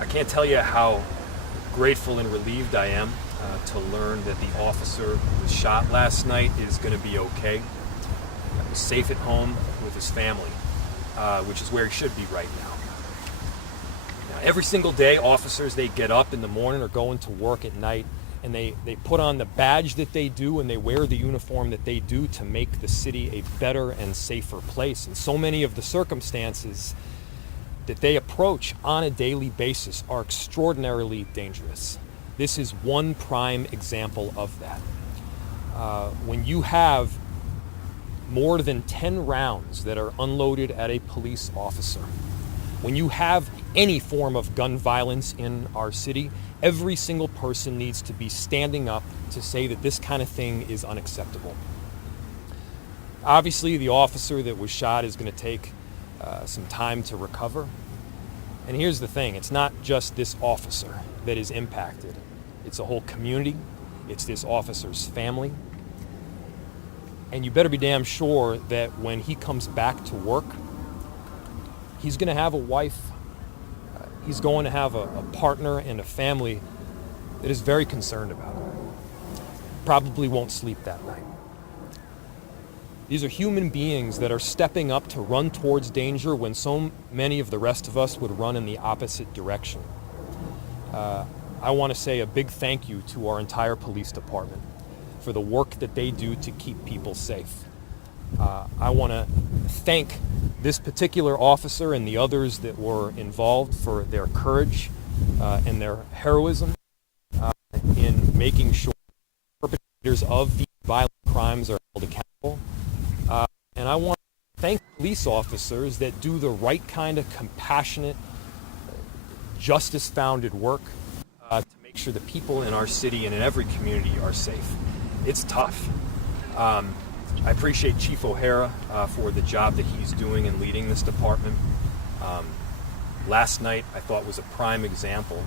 I can't tell you how grateful and relieved I am to learn that the officer who was shot last night is going to be okay. He's safe at home with his family, which is where he should be right now. Now, every single day, officers, they get up in the morning or go into work at night, and they put on the badge that they do, and they wear the uniform that they do to make the city a better and safer place. And so many of the circumstances that they approach on a daily basis are extraordinarily dangerous. This is one prime example of that. When you have more than 10 rounds that are unloaded at a police officer, when you have any form of gun violence in our city, every single person needs to be standing up to say that this kind of thing is unacceptable. Obviously, the officer that was shot is going to take some time to recover. And here's the thing, it's not just this officer that is impacted. It's a whole community. It's this officer's family. And you better be damn sure that when he comes back to work, he's going to have a wife. He's going to have a partner and a family that is very concerned about him. Probably won't sleep that night. These are human beings that are stepping up to run towards danger when so many of the rest of us would run in the opposite direction. I want to say a big thank you to our entire police department for the work that they do to keep people safe. I want to thank this particular officer and the others that were involved for their courage and their heroism in making sure perpetrators of these violent crimes are held accountable. And I want to thank police officers that do the right kind of compassionate, justice-founded work to make sure the people in our city and in every community are safe. It's tough. I appreciate Chief O'Hara for the job that he's doing in leading this department. Last night, I thought was a prime example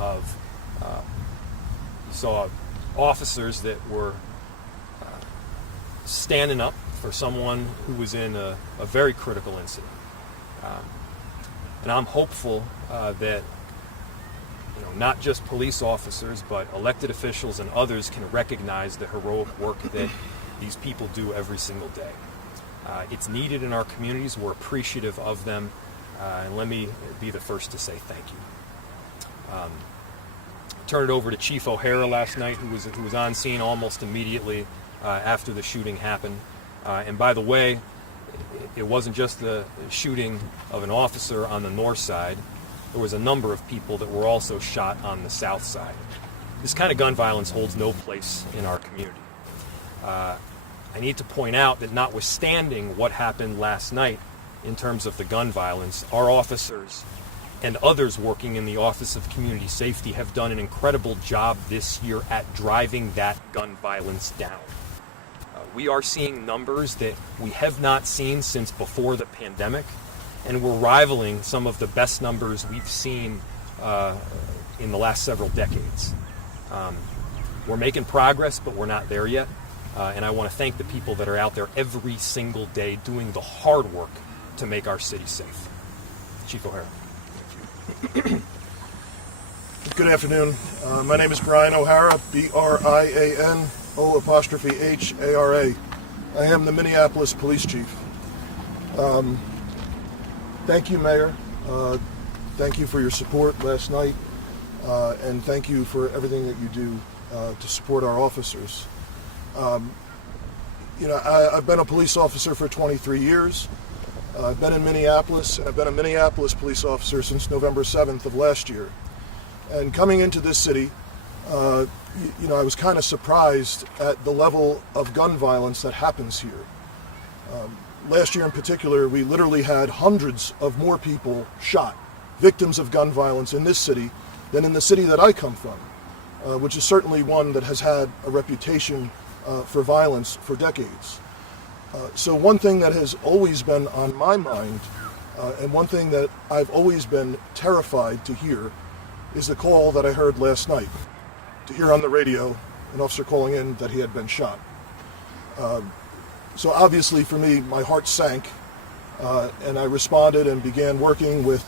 of, you saw officers that were standing up for someone who was in a very critical incident. And I'm hopeful that not just police officers, but elected officials and others can recognize the heroic work that these people do every single day. It's needed in our communities. We're appreciative of them. And let me be the first to say thank you. Turned it over to Chief O'Hara last night, who was on scene almost immediately after the shooting happened. And by the way, it wasn't just the shooting of an officer on the north side. There was a number of people that were also shot on the south side. This kind of gun violence holds no place in our community. I need to point out that notwithstanding what happened last night in terms of the gun violence, our officers and others working in the Office of Community Safety have done an incredible job this year at driving that gun violence down. We are seeing numbers that we have not seen since before the pandemic, and we're rivaling some of the best numbers we've seen in the last several decades. We're making progress, but we're not there yet. And I want to thank the people that are out there every single day doing the hard work to make our city safe. Chief O'Hara. Good afternoon. My name is Brian O'Hara, BRIANO''HARA. I am the Minneapolis Police Chief. Thank you, Mayor. Thank you for your support last night, and thank you for everything that you do to support our officers. I've been a police officer for 23 years. I've been in Minneapolis, and I've been a Minneapolis police officer since November 7th of last year. And coming into this city, I was kind of surprised at the level of gun violence that happens here. Last year in particular, we literally had hundreds of more people shot, victims of gun violence in this city than in the city that I come from, which is certainly one that has had a reputation for violence for decades. So one thing that has always been on my mind, and one thing that I've always been terrified to hear, is the call that I heard last night, to hear on the radio an officer calling in that he had been shot. So obviously for me, my heart sank, and I responded and began working with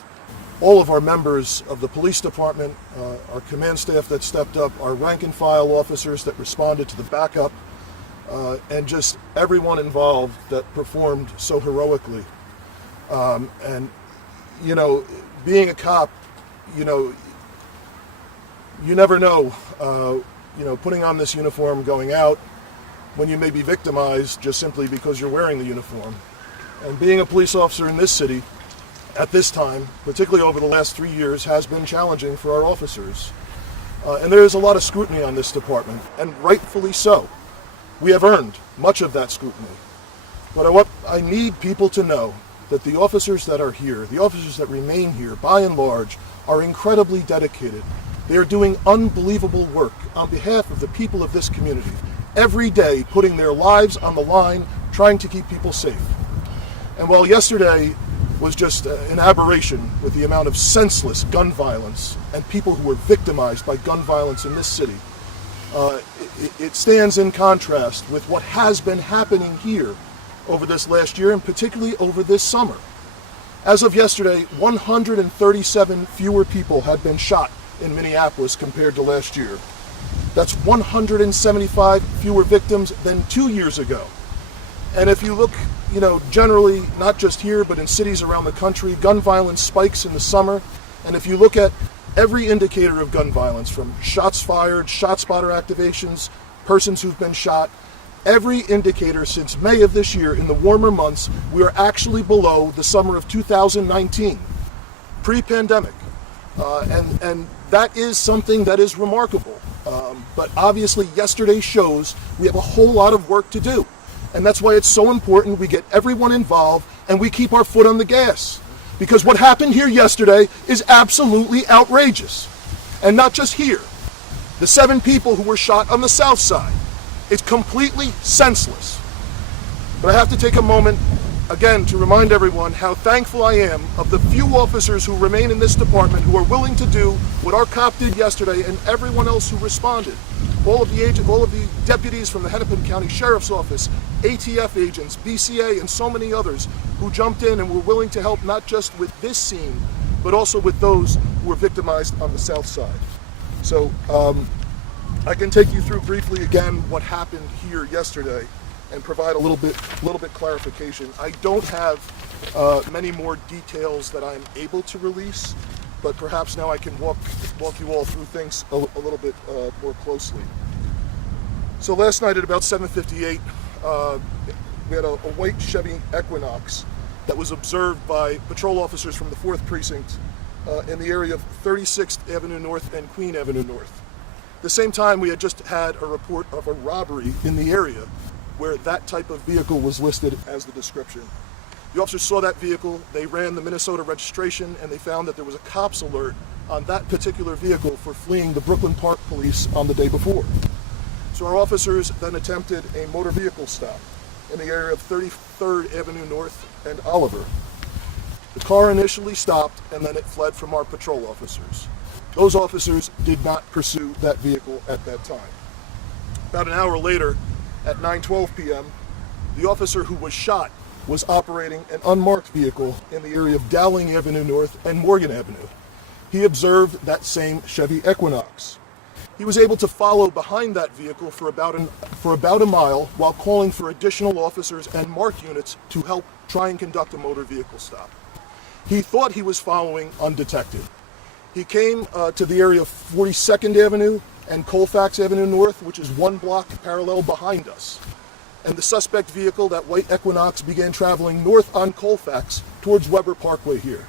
all of our members of the police department, our command staff that stepped up, our rank and file officers that responded to the backup, and just everyone involved that performed so heroically. And, you know, being a cop, you know, you never know, you know, putting on this uniform, going out, when you may be victimized just simply because you're wearing the uniform. And being a police officer in this city at this time, particularly over the last 3 years, has been challenging for our officers. And there is a lot of scrutiny on this department, and rightfully so. We have earned much of that scrutiny. But I need people to know that the officers that are here, the officers that remain here, by and large, are incredibly dedicated. They are doing unbelievable work on behalf of the people of this community, every day putting their lives on the line, trying to keep people safe. And while yesterday was just an aberration with the amount of senseless gun violence and people who were victimized by gun violence in this city, it stands in contrast with what has been happening here over this last year, and particularly over this summer. As of yesterday, 137 fewer people had been shot in Minneapolis compared to last year. That's 175 fewer victims than 2 years ago. And if you look, you know, generally, not just here, but in cities around the country, gun violence spikes in the summer. And if you look at every indicator of gun violence, from shots fired, shot spotter activations, persons who've been shot, every indicator since May of this year, in the warmer months, we are actually below the summer of 2019, pre-pandemic. And that is something that is remarkable. But obviously yesterday shows we have a whole lot of work to do. And that's why it's so important we get everyone involved and we keep our foot on the gas. Because what happened here yesterday is absolutely outrageous. And not just here. The 7 people who were shot on the south side. It's completely senseless. But I have to take a moment, again, to remind everyone how thankful I am of the few officers who remain in this department who are willing to do what our cop did yesterday, and everyone else who responded. All of the deputies from the Hennepin County Sheriff's Office, ATF agents, BCA, and so many others who jumped in and were willing to help not just with this scene, but also with those who were victimized on the south side. So I can take you through briefly again what happened here yesterday and provide a little bit clarification. I don't have many more details that I'm able to release, but perhaps now I can walk you all through things a little bit more closely. So last night at about 7:58, we had a white Chevy Equinox that was observed by patrol officers from the 4th Precinct in the area of 36th Avenue North and Queen Avenue North. At the same time, we had just had a report of a robbery in the area where that type of vehicle was listed as the description. The officers saw that vehicle, they ran the Minnesota registration, and they found that there was a cops alert on that particular vehicle for fleeing the Brooklyn Park Police on the day before. So our officers then attempted a motor vehicle stop in the area of 33rd Avenue North and Oliver. The car initially stopped, and then it fled from our patrol officers. Those officers did not pursue that vehicle at that time. About an hour later, at 9:12 p.m., the officer who was shot was operating an unmarked vehicle in the area of Dowling Avenue North and Morgan Avenue. He observed that same Chevy Equinox. He was able to follow behind that vehicle for about a mile while calling for additional officers and MARC units to help try and conduct a motor vehicle stop. He thought he was following undetected. He came to the area of 42nd Avenue and Colfax Avenue North, which is 1 block parallel behind us. And the suspect vehicle, that white Equinox, began traveling north on Colfax towards Weber Parkway here.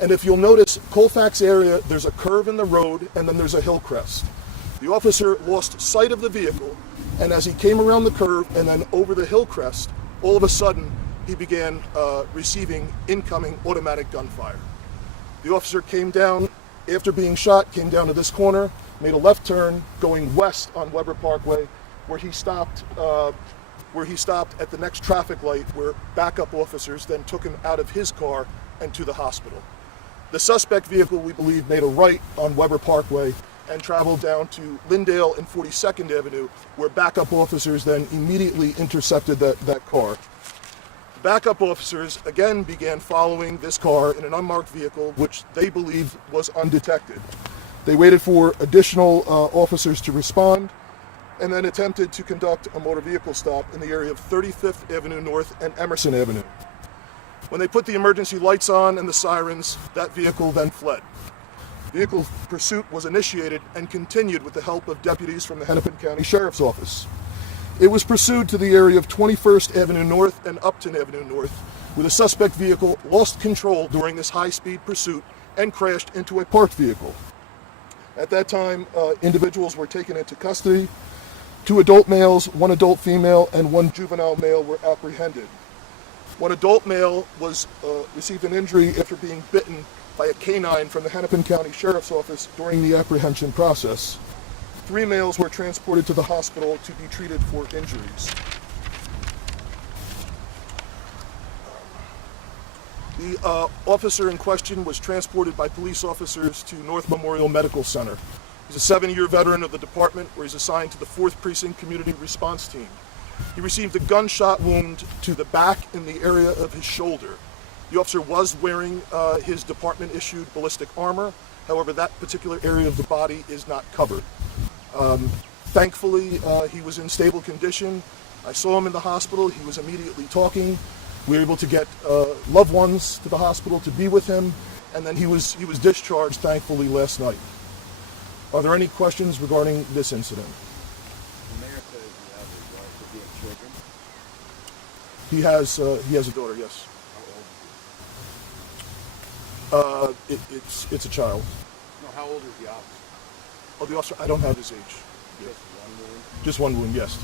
And if you'll notice, Colfax area, there's a curve in the road and then there's a hill crest. The officer lost sight of the vehicle, and as he came around the curve and then over the hill crest, all of a sudden he began receiving incoming automatic gunfire. The officer came down, after being shot, came down to this corner, made a left turn going west on Weber Parkway, where he stopped at the next traffic light, where backup officers then took him out of his car and to the hospital. The suspect vehicle, we believe, made a right on Weber Parkway and traveled down to Lyndale and 42nd Avenue, where backup officers then immediately intercepted that car. backup officers again began following this car in an unmarked vehicle, which they believed was undetected. They waited for additional officers to respond and then attempted to conduct a motor vehicle stop in the area of 35th Avenue North and Emerson Avenue. When they put the emergency lights on and the sirens, that vehicle then fled. Vehicle pursuit was initiated and continued with the help of deputies from the Hennepin County Sheriff's Office. It was pursued to the area of 21st Avenue North and Upton Avenue North, where the suspect vehicle lost control during this high-speed pursuit and crashed into a parked vehicle. At that time, individuals were taken into custody. 2 adult males, 1 adult female, and 1 juvenile male were apprehended. 1 adult male received an injury after being bitten by a canine from the Hennepin County Sheriff's Office during the apprehension process. 3 males were transported to the hospital to be treated for injuries. The officer in question was transported by police officers to North Memorial Medical Center. He's a 7-year veteran of the department where he's assigned to the 4th Precinct Community Response Team. He received a gunshot wound to the back in the area of his shoulder. The officer was wearing his department-issued ballistic armor. However, that particular area of the body is not covered. Thankfully, he was in stable condition. I saw him in the hospital. He was immediately talking. We were able to get loved ones to the hospital to be with him, and then he was discharged, thankfully, last night. Are there any questions regarding this incident? The mayor says you have children. He has a daughter, yes. How old? It's a child. No, how old is the officer? Oh, the officer, I don't have his age. Just one wound? Just 1 wound, yes.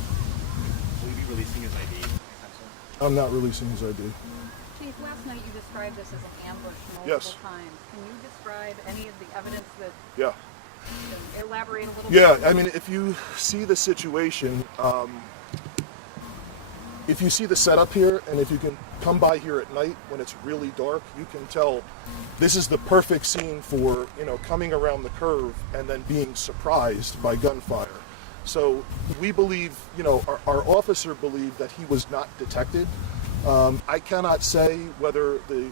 Will you be releasing his ID? I'm not releasing his ID. Chief, last night you described this as an ambush multiple Yes. times. Can you describe any of the evidence that, Yeah. elaborate a little Yeah, bit? I mean, if you see the situation, if you see the setup here, and if you can come by here at night when it's really dark, you can tell this is the perfect scene for, coming around the curve and then being surprised by gunfire. So we believe, our officer believed that he was not detected. I cannot say whether the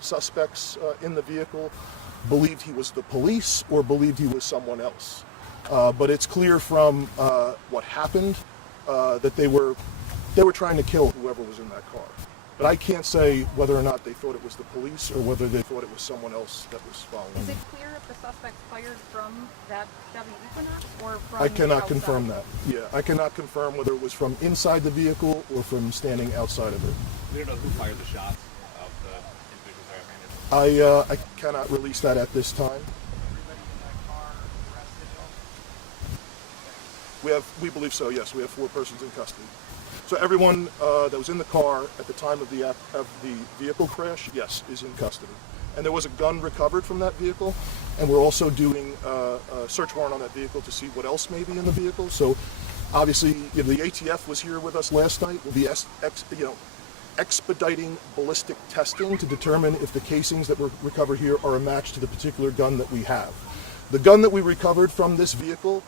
suspects in the vehicle believed he was the police or believed he was someone else. But it's clear from what happened that they were trying to kill whoever was in that car. But I can't say whether or not they thought it was the police or whether they thought it was someone else that was following. Is it clear if the suspects fired from that Chevy Equinox or from I cannot outside? confirm that. Yeah, I cannot confirm whether it was from inside the vehicle or from standing outside of it. We don't know who fired the shots of the individuals that are I cannot release that at this time. Everybody in that car arrested? We believe so, yes. We have 4 persons in custody. So everyone that was in the car at the time of the vehicle crash, yes, is in custody. And there was a gun recovered from that vehicle, and we're also doing a search warrant on that vehicle to see what else may be in the vehicle. So obviously, the ATF was here with us last night. We'll be expediting ballistic testing to determine if the casings that were recovered here are a match to the particular gun that we have. The gun that we recovered from this vehicle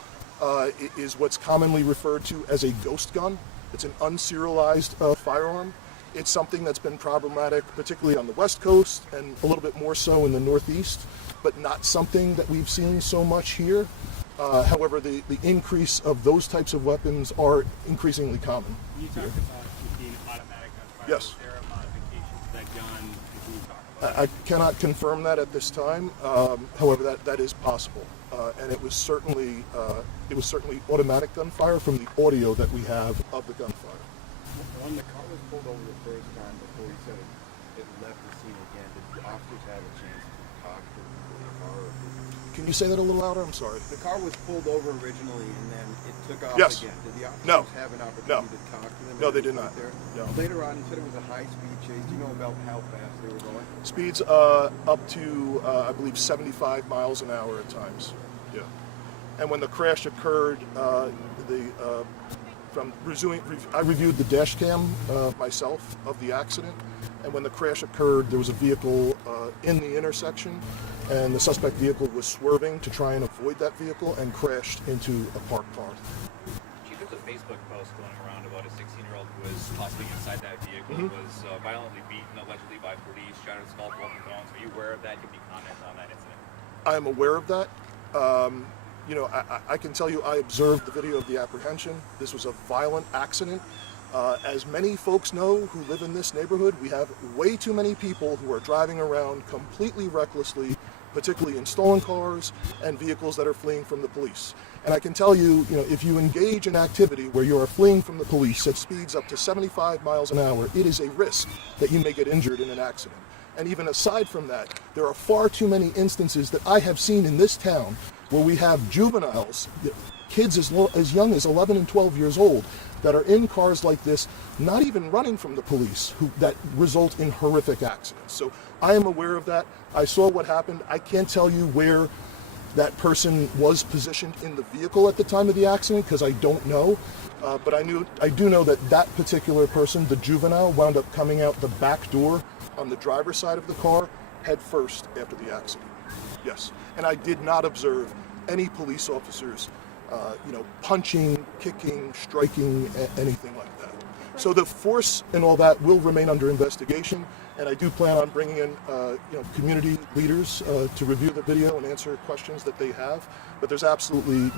is what's commonly referred to as a ghost gun. It's an unserialized firearm. It's something that's been problematic, particularly on the West Coast and a little bit more so in the Northeast, but not something that we've seen so much here. However, the increase of those types of weapons are increasingly common. Can you talk about it being automatic gunfire? Yes. Is there a modification to that gun? Can you talk about I cannot confirm that at this time. However, that is possible, and it was certainly automatic gunfire from the audio that we have of the gunfire. When the car was pulled over the first time before you said it left the scene again, did the officers have a chance to talk to the people in the car? Can you say that a little louder? I'm sorry. The car was pulled over originally and then it took off Yes. again. Did the officers No. have an opportunity to talk to them? No, as they did went not. There? No. Later on, you said it was a high-speed chase. Do you know about how fast they were going? Speeds up to I believe 75 miles an hour at times. Yeah. And when the crash occurred, I reviewed the dash cam myself of the accident, and when the crash occurred, there was a vehicle in the intersection, and the suspect vehicle was swerving to try and avoid that vehiel and crashed into a parked car. Chief, there's a Facebook post going around about a 16-year-old who was possibly inside that vehicle, was violently beaten allegedly by police, shattered skull, broken bones. Are you aware of that? Can you comment on that incident? I'm aware of that. You know, I can tell you I observed the video of the apprehension. This was a violent accident. As many folks know who live in this neighborhood, we have way too many people who are driving around completely recklessly, particularly in stolen cars and vehicles that are fleeing from the police. And I can tell you, if you engage in activity where you are fleeing from the police at speeds up to 75 miles an hour, it is a risk that you may get injured in an accident. And even aside from that, there are far too many instances that I have seen in this town where we have juveniles, kids as young as 11 and 12 years old, that are in cars like this, not even running from the police, that result in horrific accidents. So I am aware of that. I saw what happened. I can't tell you where that person was positioned in the vehicle at the time of the accident because I don't know. But I do know that that particular person, the juvenile, wound up coming out the back door on the driver's side of the car head first after the accident. Yes. And I did not observe any police officers punching, kicking, striking, anything like that. So the force and all that will remain under investigation, and I do plan on bringing in community leaders to review the video and answer questions that they have. But there's absolutely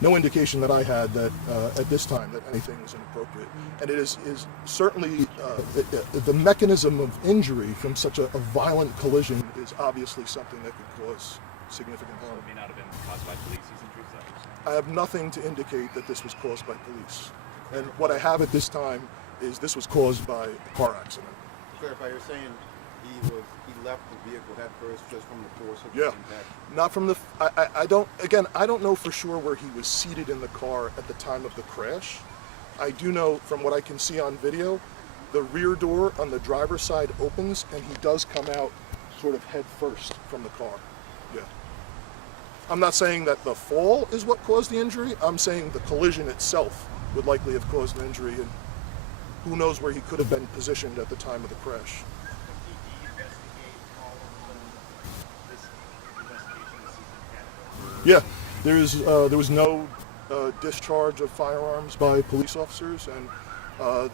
no indication that I had that at this time that anything was inappropriate. And it is certainly the mechanism of injury from such a violent collision is obviously something that could cause significant harm. It may not have been caused by police, these injuries, is that what you're saying? I have nothing to indicate that this was caused by police. And what I have at this time is this was caused by a car accident. To clarify, you're saying he left the vehicle head first just from the force of the Yeah, impact? not from the, I don't know for sure where he was seated in the car at the time of the crash. I do know from what I can see on video, the rear door on the driver's side opens and he does come out sort of head first from the car. Yeah. I'm not saying that the fall is what caused the injury. I'm saying the collision itself would likely have caused an injury, and who knows where he could have been positioned at the time of the crash. Yeah, there was no discharge of firearms by police officers, and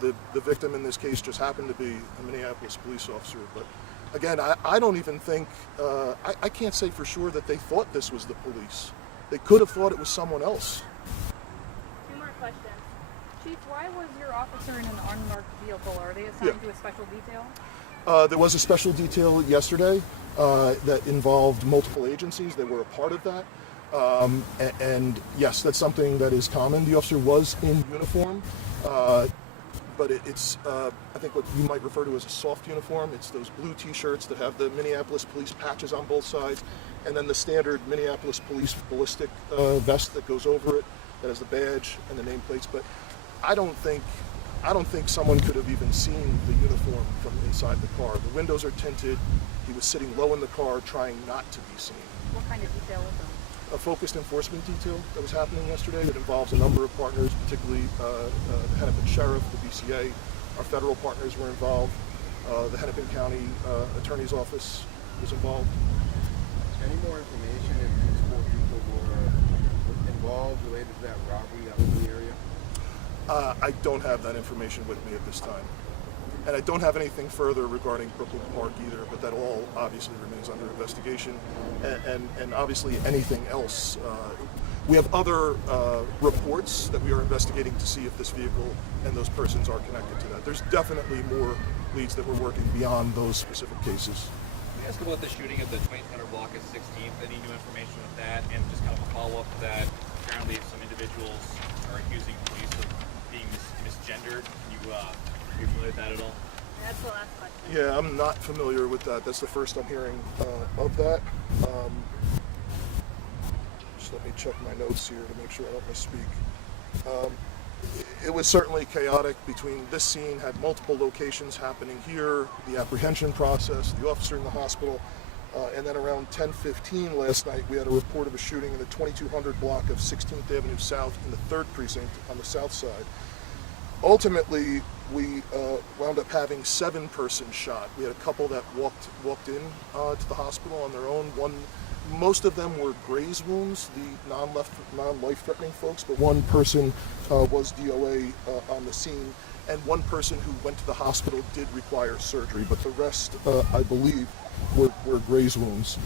the victim in this case just happened to be a Minneapolis police officer. But again, I don't even think, I can't say for sure that they thought this was the police. They could have thought it was someone else. Two more questions. Chief, why was your officer in an unmarked vehicle? Are they assigned to a special detail? There was a special detail yesterday that involved multiple agencies. They were a part of that. And yes, that's something that is common. The officer was in uniform, but it's I think what you might refer to as a soft uniform. It's those blue t-shirts that have the Minneapolis police patches on both sides, and then the standard Minneapolis police ballistic vest that goes over it, that has the badge and the nameplates. But I don't think someone could have even seen the uniform from inside the car. The windows are tinted. He was sitting low in the car trying not to be seen. What kind of detail was it? A focused enforcement detail that was happening yesterday that involves a number of partners, particularly the Hennepin Sheriff, the BCA. Our federal partners were involved. The Hennepin County Attorney's Office was involved. Any more information if these 4 people were involved related to that robbery out in the area? I don't have that information with me at this time. And I don't have anything further regarding Brooklyn Park either, but that all obviously remains under investigation. And obviously anything else. We have other reports that we are investigating to see if this vehicle and those persons are connected to that. There's definitely more leads that we're working beyond those specific cases. Can you ask about the shooting at the 2200 block at 16th? Any new information with that? And just kind of a follow-up to that, apparently some individuals are accusing police of being misgendered. Are you familiar with that at all? That's the last question. Yeah, I'm not familiar with that. That's the first I'm hearing of that. Just let me check my notes here to make sure I don't misspeak. It was certainly chaotic. Between this scene, had multiple locations happening here, the apprehension process, the officer in the hospital, and then around 10:15 last night, we had a report of a shooting in the 2200 block of 16th Avenue South in the 3rd Precinct on the south side. Ultimately, we wound up having 7 persons shot. We had a couple that walked in to the hospital on their own. One Most of them were graze wounds, the non-life-threatening folks, but one person was DOA on the scene, and one person who went to the hospital did require surgery, but the rest, I believe, were graze wounds.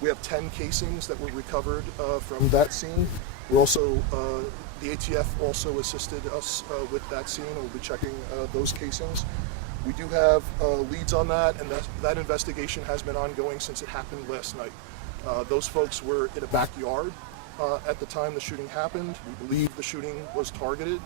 We have 10 casings that were recovered from that scene. We're also, the ATF also assisted us with that scene, and we'll be checking those casings. We do have leads on that, and that investigation has been ongoing since it happened last night. Those folks were in a backyard at the time the shooting happened. We believe the shooting was targeted,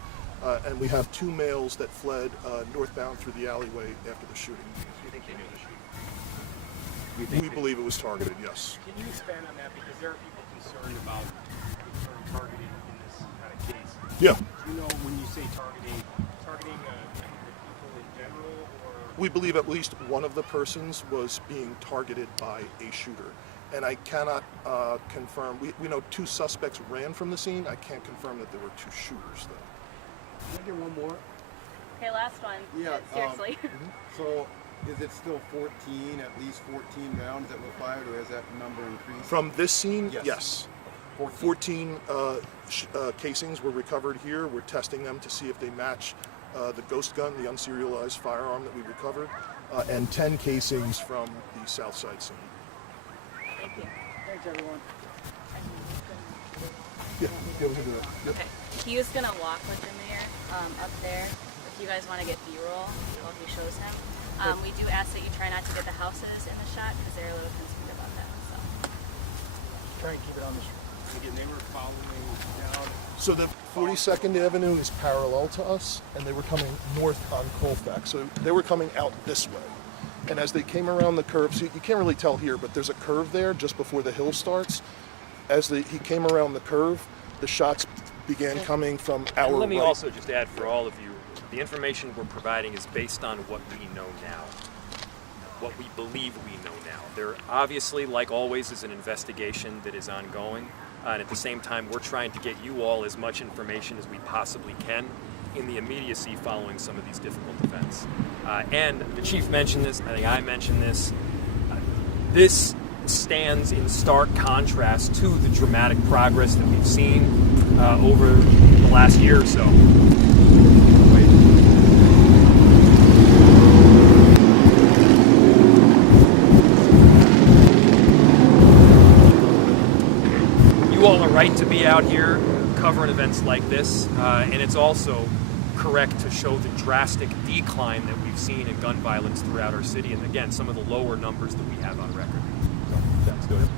and we have 2 males that fled northbound through the alleyway after the shooting. Do you think they knew the shooting? We believe it was targeted, yes. Can you expand on that, because there are people concerned about the term targeting in this kind of case? Yeah. Do you know when you say targeting people in general, or? We believe at least one of the persons was being targeted by a shooter. And I cannot confirm, we know 2 suspects ran from the scene. I can't confirm that there were 2 shooters though. Can I get one more? Okay, last one. Yeah, Seriously. So, is it still 14, at least 14 rounds that were fired, or has that number increased? From this scene, Yes. yes. 14. 14 casings were recovered here. We're testing them to see if they match the ghost gun, the unserialized firearm that we recovered, and 10 casings from the south side scene. Thank you. Thanks, everyone. Yeah, be able to do that. Yep. Okay. He was gonna walk with the mayor up there. If you guys want to get B-roll while he shows him, we do ask that you try not to get the houses in the shot because they're a little concerned about that. So. Try and keep it on the street. Again, they were following down. So the 42nd Avenue is parallel to us, and they were coming north on Colfax. So they were coming out this way. And as they came around the curve, so you can't really tell here, but there's a curve there just before the hill starts. As he came around the curve, the shots began coming from our And let me right. also just add for all of you, the information we're providing is based on what we know now, what we believe we know now. There obviously, like always, is an investigation that is ongoing, and at the same time, we're trying to get you all as much information as we possibly can in the immediacy following some of these difficult events. And the chief mentioned this, I think I mentioned this, this stands in stark contrast to the dramatic progress that we've seen over the last year or so. You all are right to be out here covering events like this, and it's also correct to show the drastic decline that we've seen in gun violence throughout our city, and again, some of the lower numbers that we have on record. So, that's good.